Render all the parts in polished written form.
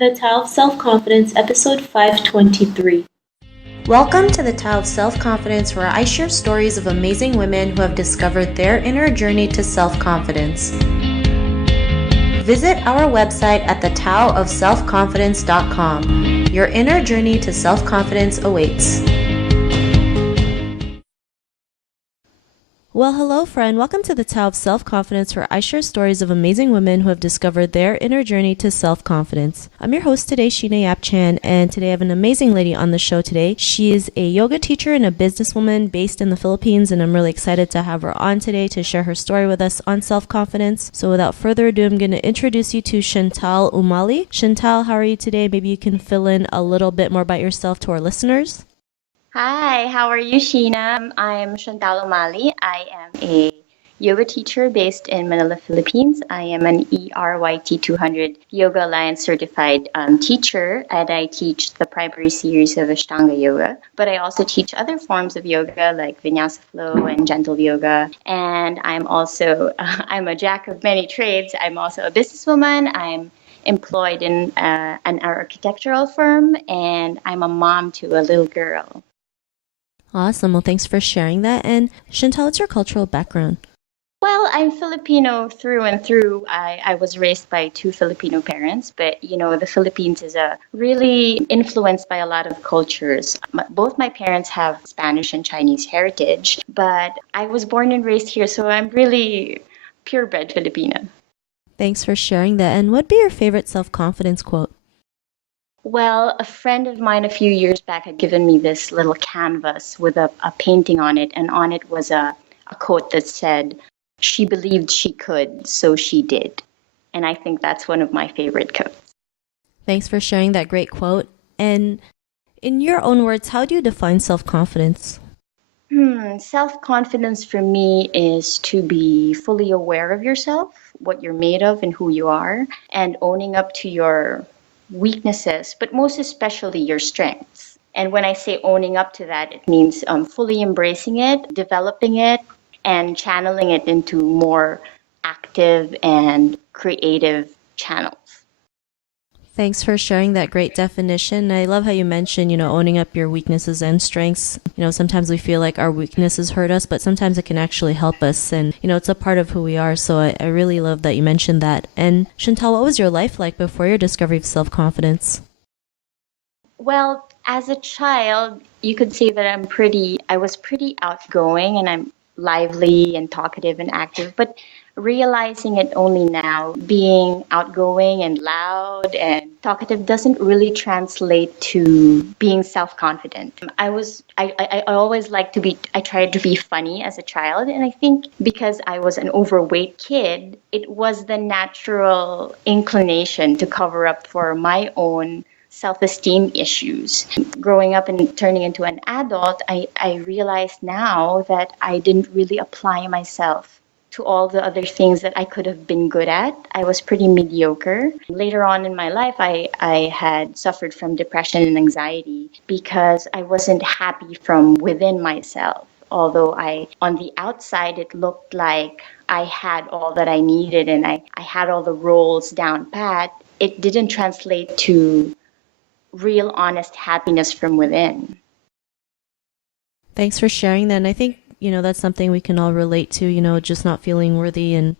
The Tao of Self-Confidence, Episode 523. Welcome to the Tao of Self-Confidence, where I share stories of amazing women who have discovered their inner journey to self-confidence. Visit our website at thetaoofselfconfidence.com. Your inner journey to self-confidence awaits. Well, hello, friend. Welcome to the Tao of Self-Confidence, where I share stories of amazing women who have discovered their inner journey to self-confidence. I'm your host today, Sheena Yap Chan, and today I have an amazing lady on the show today. She is a yoga teacher and a businesswoman based in the Philippines, and I'm really excited to have her on today to share her story with us on self-confidence. So without further ado, I'm going to introduce you to Chantal Umali. Chantal, how are you today? Maybe you can fill in a little bit more about yourself to our listeners. Hi, how are you, Sheena? I'm Chantal Umali. I am a yoga teacher based in Manila, Philippines. I am an ERYT 200 Yoga Alliance certified teacher, and I teach the primary series of Ashtanga Yoga. But I also teach other forms of yoga like Vinyasa Flow and Gentle Yoga. And I'm also, I'm a jack of many trades. I'm also a businesswoman. I'm employed in an architectural firm, and I'm a mom to a little girl. Awesome. Well, thanks for sharing that. And Chantal, what's your cultural background? Well, I'm Filipino through and through. I was raised by two Filipino parents, but the Philippines is really influenced by a lot of cultures. Both my parents have Spanish and Chinese heritage, but I was born and raised here, so I'm really purebred Filipina. Thanks for sharing that. And what'd be your favorite self-confidence quote? Well, a friend of mine a few years back had given me this little canvas with a painting on it, and on it was a quote that said, "She believed she could, so she did." And I think that's one of my favorite quotes. Thanks for sharing that great quote. And in your own words, how do you define self-confidence? Self-confidence for me is to be fully aware of yourself, what you're made of and who you are, and owning up to your weaknesses, but most especially your strengths. And when I say owning up to that, it means fully embracing it, developing it, and channeling it into more active and creative channels. Thanks for sharing that great definition. I love how you mentioned, owning up your weaknesses and strengths. Sometimes we feel like our weaknesses hurt us, but sometimes it can actually help us. And, it's a part of who we are. So I really love that you mentioned that. And Chantal, what was your life like before your discovery of self-confidence? Well, as a child, you could say that I was pretty outgoing, and I'm lively and talkative and active, but realizing it only now, being outgoing and loud and talkative doesn't really translate to being self-confident. I always I tried to be funny as a child, and I think because I was an overweight kid, it was the natural inclination to cover up for my own self-esteem issues. Growing up and turning into an adult, I realized now that I didn't really apply myself to all the other things that I could have been good at. I was pretty mediocre. Later on in my life, I had suffered from depression and anxiety because I wasn't happy from within myself. Although on the outside, it looked like I had all that I needed and I had all the roles down pat, it didn't translate to real, honest happiness from within. Thanks for sharing that. And I think, that's something we can all relate to, just not feeling worthy. And,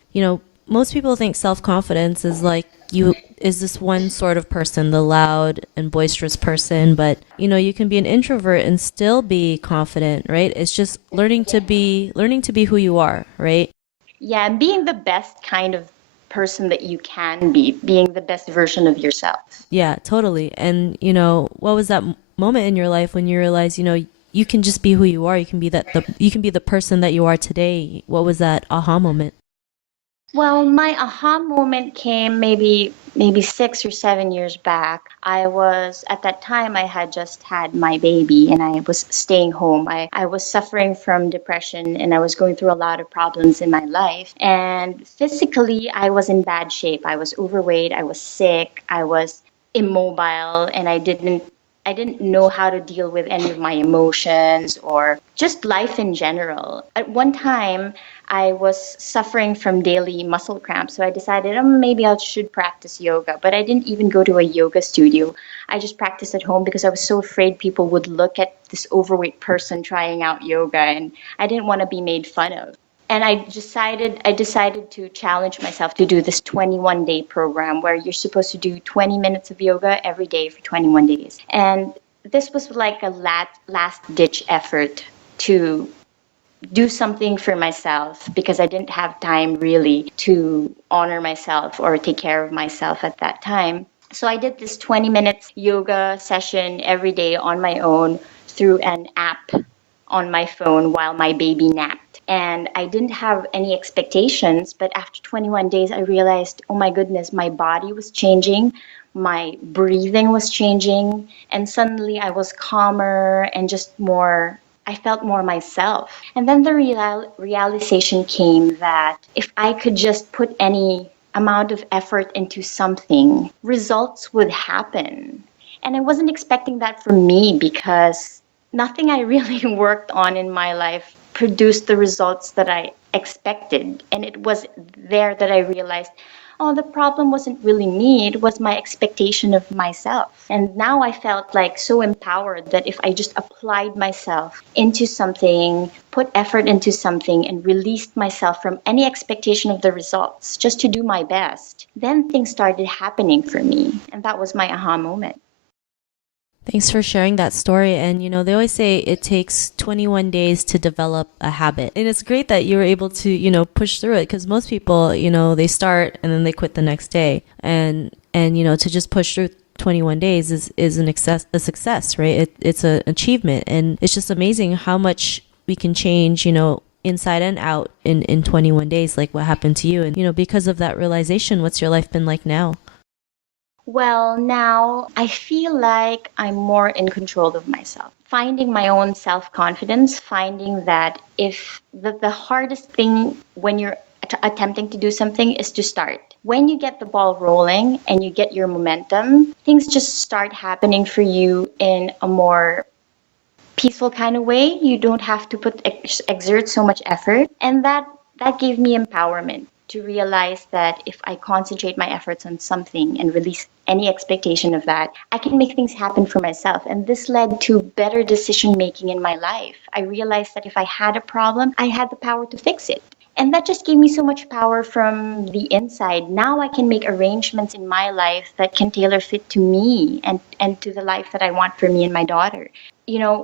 most people think self-confidence is like you is this one sort of person, the loud and boisterous person. But, you can be an introvert and still be confident, right? It's just learning to be who you are, right? Yeah, and being the best kind of person that you can be, being the best version of yourself. Yeah, totally. And, what was that moment in your life when you realized, you can just be who you are. You can be you can be the person that you are today. What was that aha moment? Well, my aha moment came maybe 6 or 7 years back. At that time, I had just had my baby and I was staying home. I was suffering from depression and I was going through a lot of problems in my life. And physically, I was in bad shape. I was overweight, I was sick, I was immobile, and I didn't I didn't know how to deal with any of my emotions or just life in general. At one time, I was suffering from daily muscle cramps, so I decided maybe I should practice yoga. But I didn't even go to a yoga studio. I just practiced at home because I was so afraid people would look at this overweight person trying out yoga, and I didn't want to be made fun of. And I decided to challenge myself to do this 21-day program where you're supposed to do 20 minutes of yoga every day for 21 days. And this was like a last ditch effort to do something for myself because I didn't have time really to honor myself or take care of myself at that time. So I did this 20 minutes yoga session every day on my own through an app on my phone while my baby napped. And I didn't have any expectations, but after 21 days, I realized, oh my goodness, my body was changing, my breathing was changing, and suddenly I was calmer and just more, I felt more myself. And then the realization came that if I could just put any amount of effort into something, results would happen. And I wasn't expecting that from me because nothing I really worked on in my life produced the results that I expected. And it was there that I realized, oh, the problem wasn't really me, it was my expectation of myself. And now I felt like so empowered that if I just applied myself into something, put effort into something, and released myself from any expectation of the results just to do my best, then things started happening for me. And that was my aha moment. Thanks for sharing that story. And, they always say it takes 21 days to develop a habit. And it's great that you were able to, push through it because most people, they start and then they quit the next day. And to just push through 21 days is a success, right? It's an achievement. And it's just amazing how much we can change, inside and out in 21 days, like what happened to you. And, because of that realization, what's your life been like now? Well, now I feel like I'm more in control of myself. Finding my own self-confidence, finding that if the hardest thing when you're attempting to do something is to start. When you get the ball rolling and you get your momentum, things just start happening for you in a more peaceful kind of way. You don't have to exert so much effort. And that gave me empowerment to realize that if I concentrate my efforts on something and release any expectation of that, I can make things happen for myself. And this led to better decision making in my life. I realized that if I had a problem, I had the power to fix it. And that just gave me so much power from the inside. Now I can make arrangements in my life that can tailor fit to me and to the life that I want for me and my daughter.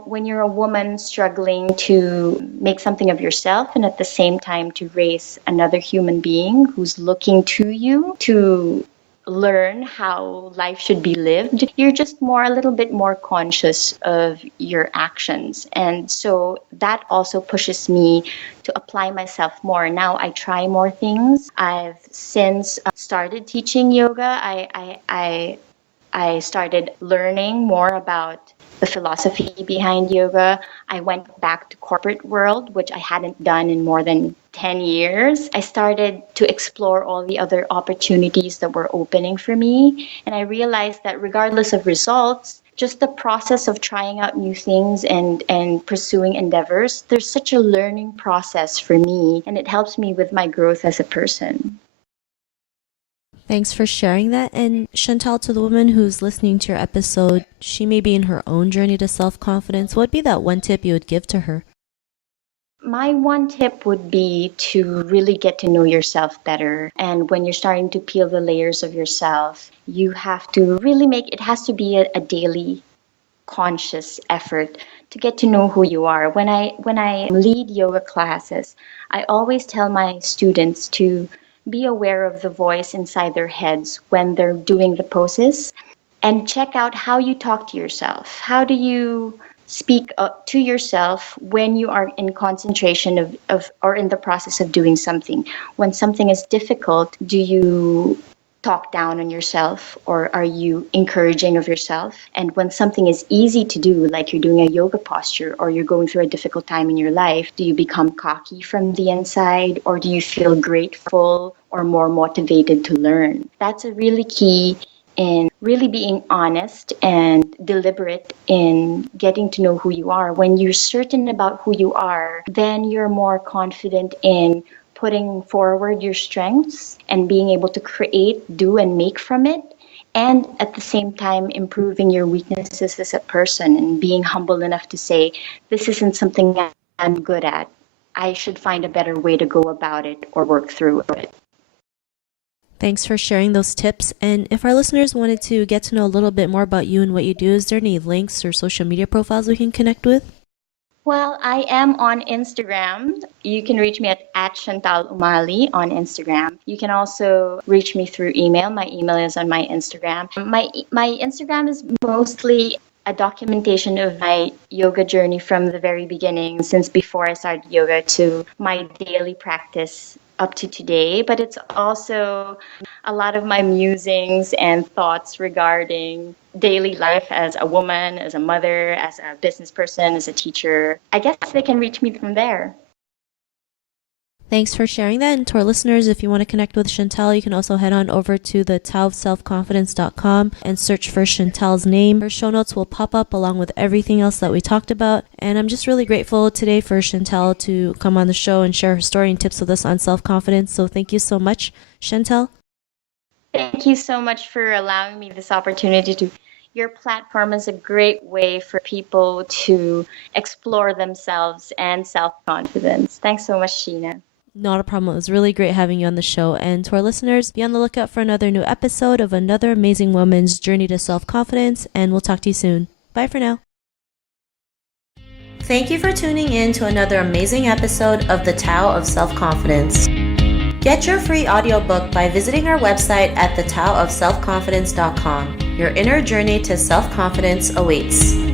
When you're a woman struggling to make something of yourself and at the same time to raise another human being who's looking to you to learn how life should be lived, you're just a little bit more conscious of your actions. And so that also pushes me to apply myself more. Now I try more things. I've since started teaching yoga. I started learning more about the philosophy behind yoga. I went back to corporate world, which I hadn't done in more than 10 years. I started to explore all the other opportunities that were opening for me. And I realized that regardless of results, just the process of trying out new things and pursuing endeavors, there's such a learning process for me, and it helps me with my growth as a person. Thanks for sharing that. And Chantal, to the woman who's listening to your episode, she may be in her own journey to self-confidence. What would be that one tip you would give to her? My one tip would be to really get to know yourself better. And when you're starting to peel the layers of yourself, you have to really it has to be a daily conscious effort to get to know who you are. When I lead yoga classes, I always tell my students to be aware of the voice inside their heads when they're doing the poses and check out how you talk to yourself. How do you speak to yourself when you are in concentration of or in the process of doing something? When something is difficult, do you talk down on yourself or are you encouraging of yourself? And when something is easy to do, like you're doing a yoga posture or you're going through a difficult time in your life, do you become cocky from the inside or do you feel grateful or more motivated to learn? That's a really key in really being honest and deliberate in getting to know who you are. When you're certain about who you are, then you're more confident in putting forward your strengths and being able to create, do, and make from it. And at the same time, improving your weaknesses as a person and being humble enough to say, this isn't something I'm good at. I should find a better way to go about it or work through it. Thanks for sharing those tips. And if our listeners wanted to get to know a little bit more about you and what you do, is there any links or social media profiles we can connect with? Well, I am on Instagram. You can reach me at Chantal Umali on Instagram. You can also reach me through email. My email is on my Instagram. My Instagram is mostly a documentation of my yoga journey from the very beginning, since before I started yoga to my daily practice up to today. But it's also a lot of my musings and thoughts regarding daily life as a woman, as a mother, as a business person, as a teacher. I guess they can reach me from there. Thanks for sharing that. And to our listeners, if you want to connect with Chantal, you can also head on over to the taoofselfconfidence.com and search for Chantal's name. Her show notes will pop up along with everything else that we talked about. And I'm just really grateful today for Chantal to come on the show and share her story and tips with us on self-confidence. So thank you so much, Chantal. Thank you so much for allowing me this opportunity to. Your platform is a great way for people to explore themselves and self-confidence. Thanks so much, Sheena. Not a problem. It was really great having you on the show. And to our listeners, be on the lookout for another new episode of another amazing woman's journey to self-confidence. And we'll talk to you soon. Bye for now. Thank you for tuning in to another amazing episode of The Tao of Self-Confidence. Get your free audiobook by visiting our website at thetaoofselfconfidence.com. Your inner journey to self-confidence awaits.